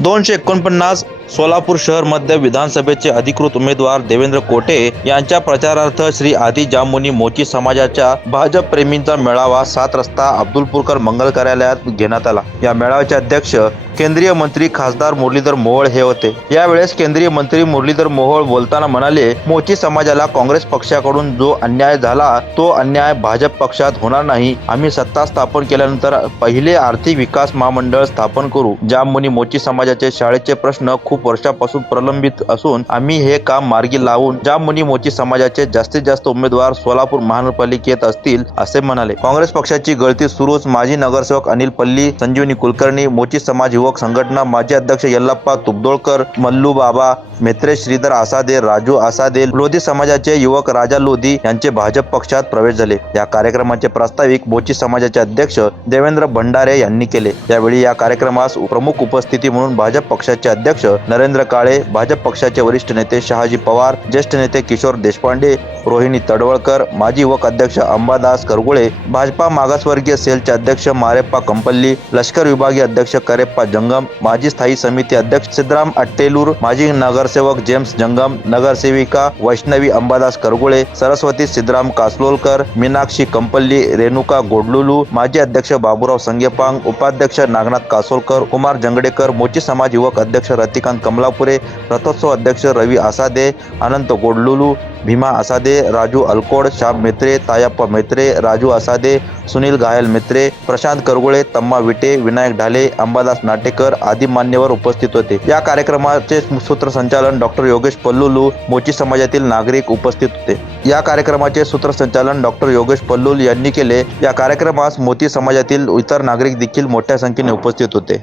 249 सोलापूर शहर मध्य विधानसभेचे अधिकृत उमेदवार देवेंद्र कोटे यांच्या प्रचारार्थ श्री आदी जाममुनी मोची समाजाच्या भाजप प्रेमींचा मेळावा 7 रस्ता अब्दुलपूरकर मंगल कार्यालयात घेण्यात आला। या मेळाव्याचे अध्यक्ष केंद्रीय मंत्री खासदार मुरलीधर मोहोळ हे होते। यावेळेस केंद्रीय मंत्री मुरलीधर मोहोळ बोलताना म्हणाले, मोची समाजाला काँग्रेस पक्षाकडून जो अन्याय झाला तो अन्याय भाजप पक्षात होणार नाही। आम्ही सत्ता स्थापन केल्यानंतर पहिले आर्थिक विकास महामंडळ स्थापन करू। जाममुनी मोची समाजाचे शाळेचे प्रश्न खूप वर्षापासून प्रलंबित असून आम्ही हे काम मार्गी लावून जाममुनी मोची समाजाचे जास्तीत जास्त उमेदवार सोलापूर महानगरपालिकेत असतील असे म्हणाले। काँग्रेस पक्षाची गळती सुरूच। माजी नगरसेवक अनिल पल्ली, संजीवनी कुलकर्णी, मोची समाज युवक संघटना माजी अध्यक्ष यल्लप्पा तुबदोळकर, मल्लू बाबा मेत्रे, श्रीधर आसादे, राजू आसादे, लोधी समाजाचे युवक राजा लोधी यांचे भाजप पक्षात प्रवेश झाले। या कार्यक्रमाचे प्रास्ताविक मोची समाजाचे अध्यक्ष देवेंद्र भंडारे यांनी केले। यावेळी या कार्यक्रमास प्रमुख उपस्थिती म्हणून भाजप पक्षाचे अध्यक्ष नरेंद्र काळे, भाजप पक्षाचे वरिष्ठ नेते शहाजी पवार, ज्येष्ठ नेते किशोर देशपांडे, रोहिणी तडवळकर, माजी युवक अध्यक्ष अंबादास करगुळे, भाजपा मागासवर्गीय सेलचे अध्यक्ष मारेप्पा कंपल्ली, लष्कर विभागीय अध्यक्ष करेप्पा जंगम, माजी स्थायी समिती अध्यक्ष सिद्धराम अट्टेलूर, माजी नगरसेवक जेम्स जंगम, नगरसेविका वैष्णवी अंबादास करगुळे, सरस्वती सिद्धराम कासलोलकर, मीनाक्षी कंपल्ली, रेणुका गोडलुलू, माजी अध्यक्ष बाबूराव संगेपांग, उपाध्यक्ष नागनाथ कासोलकर, कुमार जंगडेकर, मोची समाज युवक अध्यक्ष रतिकांत कमलापुरे, रथोत्सव अध्यक्ष रवी आसादे, अनंत गोडलुलू, भीमा आसादे, राजू अलकोड, श्याम मेत्रे, तायप्पा मेत्रे, राजू आसादे, सुनील घायल मेत्रे, प्रशांत करगुळे, तम्मा विटे, विनायक ढाले, अंबादास नाटेकर आदी मान्यवर उपस्थित होते। या कार्यक्रमाचे सूत्रसंचालन डॉक्टर योगेश पल्लुलू, मोची समाजातील नागरिक उपस्थित होते। या कार्यक्रमाचे सूत्रसंचालन डॉक्टर योगेश पल्लुल यांनी केले। या कार्यक्रमास मोची समाजातील इतर नागरिक देखील मोठ्या संख्येने उपस्थित होते।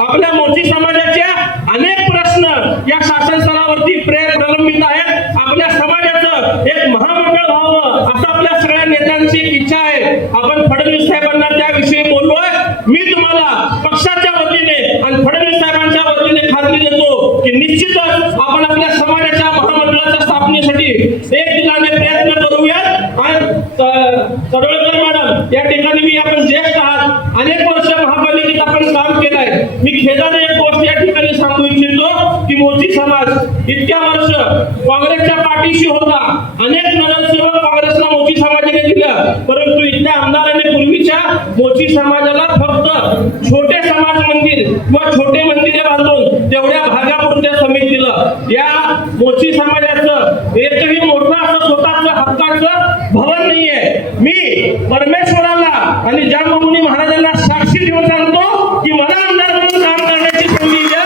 आपल्या मोची समाजाच्या अनेक प्रश्न या शासन स्तरावरती प्रलंबित आहेत। आपल्या समाजाचं एक महामंडळ व्हावं असं आपल्या सगळ्या नेत्यांची इच्छा आहे। आपण फडणवीस साहेबांना त्याविषयी बोललोय। मी तुम्हाला पक्षाच्या वतीने आणि फडणवीस साहेबांच्या वतीने खात्री देतो की निश्चितच आपण आपल्या समाजाच्या महामंडळाच्या स्थापनेसाठी एक दिलाने प्रयत्न करूयात। आणि तडवळकर मॅडम, या ठिकाणी मी आपण ज्येष्ठ आहात, अनेक वर्ष महापालिकेत आपण काम केलंय। मी खेदाने एक गोष्ट या ठिकाणी सांगू इच्छितो की मोची समाज इतक्या वर्ष काँग्रेसच्या पाठीशी होता। अनेक नगरसेवक काँग्रेसला मोची समाजाने दिलं, परंतु इथल्या आमदारांनी पूर्वीच्या मोची समाजाला फक्त छोटे समाज मंदिर किंवा छोटे मंदिरे बांधून तेवढ्या भागापुरत्या समिती दिलं। या मोची समाजाचं एकही मोठं असं स्वतःचं हक्काचं भवन नाहीये। मी परमेश्वराला आणि जाममुनी महाराजांना साक्षी देऊन सांगतो की मला आमदार म्हणून काम करण्याची संधी द्या।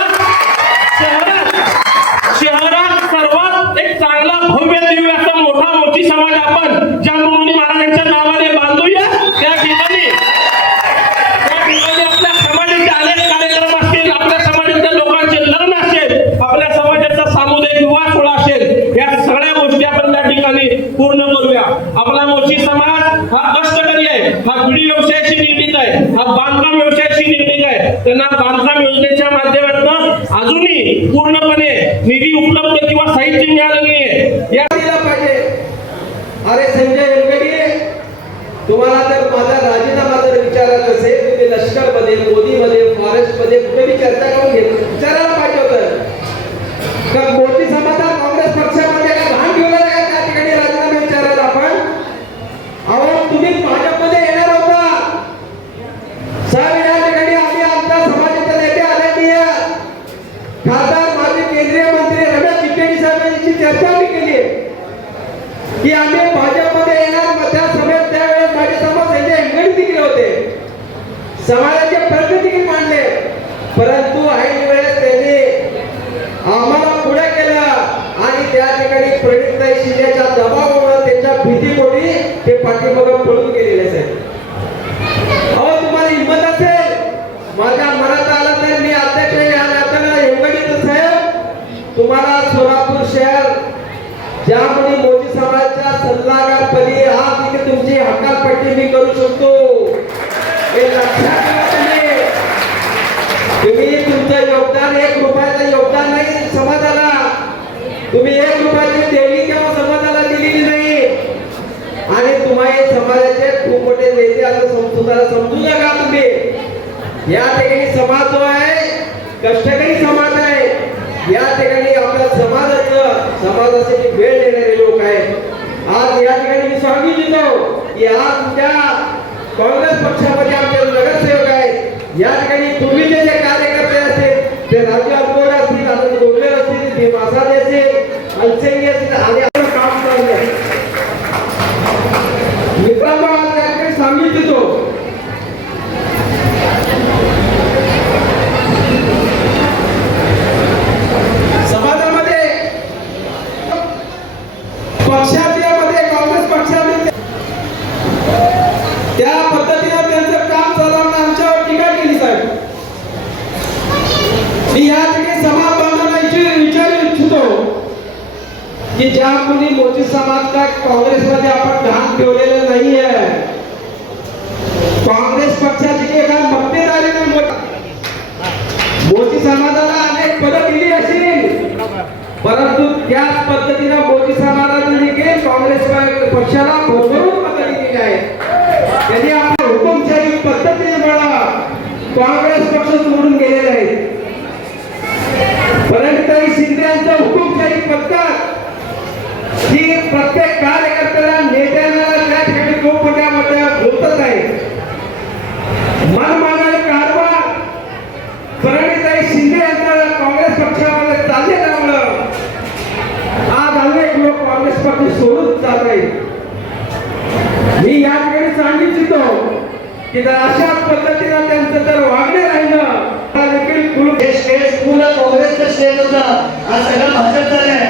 शहरात सर्वात एक चांगला भव्य दिव्य असा मोठा मोची समाज आपण जाममुनी महाराजांच्या नावाने बांधूया। त्या ठिकाणी आपल्या समाजाचे अनेक कार्यक्रम असतील, आपल्या समाजाच्या लोकांचे लग्न असेल, आपल्या समाजाचा सामुदायिक विवाह सोहळा असेल, या सगळ्या गोष्टी आपण त्या ठिकाणी पूर्ण करूया। आपला मोची समाज हा कष्टकरी आहे, हा बिडी व्यवसायाशी निगडीत आहे, हा बांधकाम व्यवसायाशी निगडीत आहे। त्यांना बांधकाम योजनेच्या माध्यमातून अजूनही पूर्णपणे निधी उपलब्ध किंवा साहित्य मिळालं नाहीये। या पाहिजे। अरे संजय एमकडे, तुम्हाला जर माझा राजीनामा जर विचारायचा असेल, तुम्ही लष्कर मध्ये, मोदी मध्ये, फॉरेस्ट मध्ये कुठेही चर्चा करून विचारायला पाहिजे होतं का मोठी समाजात काँग्रेस पक्षामध्ये भाग घेऊन त्या ठिकाणी राजीनामा विचारायला आपण। अहो तुम्ही भाजपमध्ये येणार होता, साहेब या ठिकाणी आम्ही आमच्या समाजाचे नेते आदरणीय खासदार माजी केंद्रीय मंत्री रमेश चिट्टेडी साहेबांची चर्चा आम्ही केली की आम्ही भाजपमध्ये येणार। त्या सभेत त्यावेळेस माझे समोर संजय एमकडे देखील होते, समाजाचे प्रश्न देखील मांडले, परंतु ऐन वेळेस त्यांनी आम्हाला पुढे केलं आणि त्या ठिकाणी प्रणिताई शिंदेच्या दबावामुळे त्यांच्या भीतीपोटी ते पाठीमागे पळून गेलेले आहेत। अहो तुम्हाला हिंमत असेल, माझ्या मनात आलं तर मी अध्यक्ष या नात्यानं एमकडे साहेब तुम्हाला सोलापूर शहर जाममुनी मोची समाजाच्या सल्लागारपदी आज इथे तुमची हकालपट्टी मी करू शकतो। हे लक्षात ठेवा। तुम्ही तुमचं योगदान 1 रुपयाचं योगदान नाही समाजाला, तुम्ही 1 रुपया कष्टकरी समाज आहे. या ठिकाणी आपल्या समाजासाठी वेळ देणारे लोक आहेत. आज या ठिकाणी मी सांगू इच्छितो की आज त्या काँग्रेस पक्षामध्ये आमचे नगरसेवक आहेत. या ठिकाणी पूर्वीचे जे कार्यकर्ते असतील ते राजू अडकोड असतील, आनंद गोगले असतील, भीम आसादे असतील, अलसेंगी असतील आणि आपण काम चालू आहे. मित्रांनो, आज या ठिकाणी सांगू इच्छितो समाजामध्ये पक्षाच्या मध्ये काँग्रेस पक्षामध्ये त्या पद्धतीने त्यांचं काम चालवणं आमच्यावर टीका केली साहेब. मी या ठिकाणी समाज बांधवांना विचारू इच्छितो की ज्या कोणी मोठी समाज का काँग्रेसमध्ये आपण घाण ठेवलेलं नाहीये. काँग्रेस पक्षाची एक मक्तेदारीने मोठी समाजाला अनेक पदं दिली असतील, परंतु त्याच पद्धतीने मोठी समाजाने देखील काँग्रेस पक्षाला भरभरून पदं दिलेली आहेत. त्यांनी आपल्या हुकुमशाही पद्धतीने काँग्रेस पक्ष सोडून गेलेले आहेत. परंतु शिंदे यांचं हुकुमशाही पद्धत ही प्रत्येक कार्यकर्त्याला नेत्याला त्या ठिकाणी खूप मोठ्या होतच आहे. मनमानाने कारभार प्रणिताई शिंदे यांचा काँग्रेस पक्षामध्ये चालल्यामुळं आज अनेक लोक काँग्रेस पक्ष सोडून जात आहेत. मी या ठिकाणी सांगू इच्छितो की जर अशा पद्धतीने त्यांचं जर वागणे राहिलं तर देखील हे स्टेज पूर्ण काँग्रेसचं स्टेज होता. आज सगळं भाजप झालंय.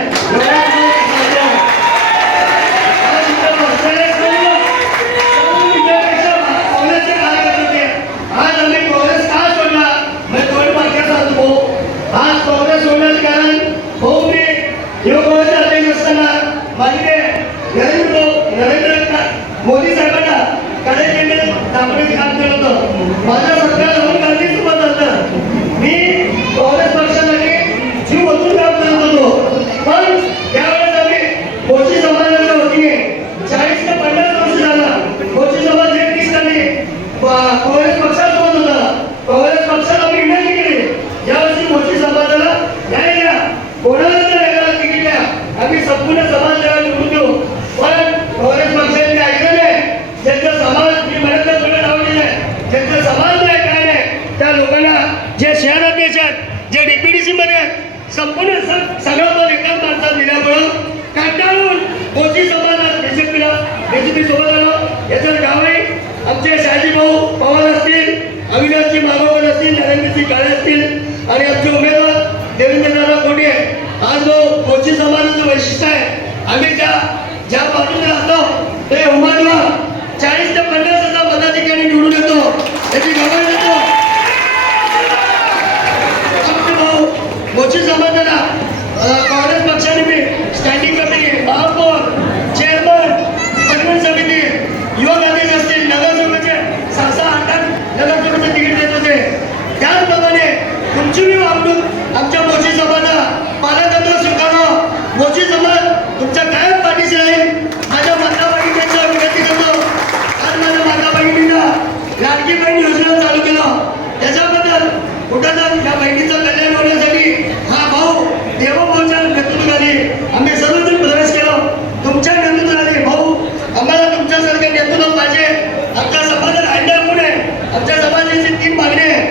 मोदी साहेबांना कार्यक्रम दाखवण्याचे काम केलं होतं. माझ्या सगळ्या राहुल गांधी सोबत होतं. मी काँग्रेस पक्षासाठी जीव ओतून काम करत होतो. पण त्यावेळेस आम्ही मोची समाजाच्या वतीने 40 ते 50 वर्ष झाला मोची समाज एक ठिकाणी काँग्रेस पक्षासोबत होता. काँग्रेस पक्षाला आम्ही विनंती केली यावर्षी मोची समाजाला न्याय द्या, कोणाला जर वेगळा तिकीट द्या, आम्ही संपूर्ण समाज निवडून देऊ. पण काँग्रेस पक्षाने ऐकलं नाही. ज्यांचा समाज मी म्हणत आवडलेलं आहे, ज्यांचा समाज नाही काय नाही त्या लोकांना जे शहराध्यक्ष आहेत, जे डीपीडीसी मध्ये आहेत, संपूर्ण सगळं पद एका माणसात दिल्यामुळं कंटाळून मोठी समाजात बीजेपी सोबत आलो. याचं गाव आहे आमचे शहाजी भाऊ पवार असतील, अविनाशजी मागोकर असतील, नरेंद्रजी काळे असतील आणि आमचे उमेदवार देवेंद्रदादा कोटे आहे. आज जो मोची समाजाचं वैशिष्ट्य आहे, आम्ही ज्या बाजूने राहतो ते उमेदवार 40 ते 50 हजार पदाधिकारी निवडून येतो. त्याची गवळ येतो. आमचे भाऊ मोची समाजाला काँग्रेस पक्षाने मी स्टँडिंग कमिटी, महापौर, चेअरमन, पंचायत समिती, युवक अध्यक्ष असतील, नगरसेवकाचे 6-8 नगरसेवकाचे तिकीट देत होते. त्याचप्रमाणे तुमची मी वागणूक आमच्या मोची समाजाला पालकत्व स्वीकारावं. मोची समाज तुमच्या कायम पाठीशी राहील. माझ्या माता बहिणींच्या विनंती करतो. आज माझ्या माता बहिणींना लाडकी बहीण योजना चालू केलं. त्याच्याबद्दल कुठं या बहिणीचं कल्याण होण्यासाठी हा भाऊ देवभाऊच्या नेतृत्वाखाली आम्ही सर्वजण प्रवेश केलो. तुमच्या नेतृत्वाखाली भाऊ आम्हाला तुमच्यासारखे नेतृत्व पाहिजे. आमच्या समाजाला अंडा आहे. आमच्या समाजाची 3 मागणी आहे.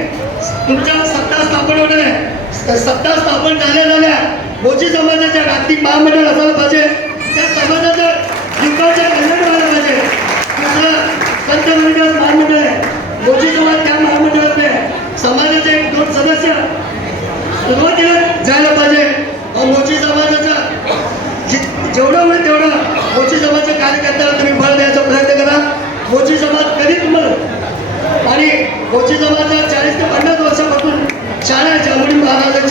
तुमच्या सत्ता स्थापन होणार आहे. सत्ता स्थापन झाल्या मोची समाजाच्या जागतिक महामंडळ असायला पाहिजे. त्या समाजाच्या जीवनाचं कल्याण व्हायला पाहिजे. दुसरं संत रविदास महामंडळ आहे. मोची समाज त्या महामंडळातले समाजाचे 2 सदस्य सुरुवातीला जायला पाहिजे. मोची समाजाचा जेवढं होईल तेवढं मोची समाजाच्या कार्यकर्त्याला तुम्ही बळ द्यायचा प्रयत्न करा. मोची समाज कधी तुम्हाला आणि मोची समाजाचा 40 ते 50 वर्षापासून शाळा जामुनी महाराजांची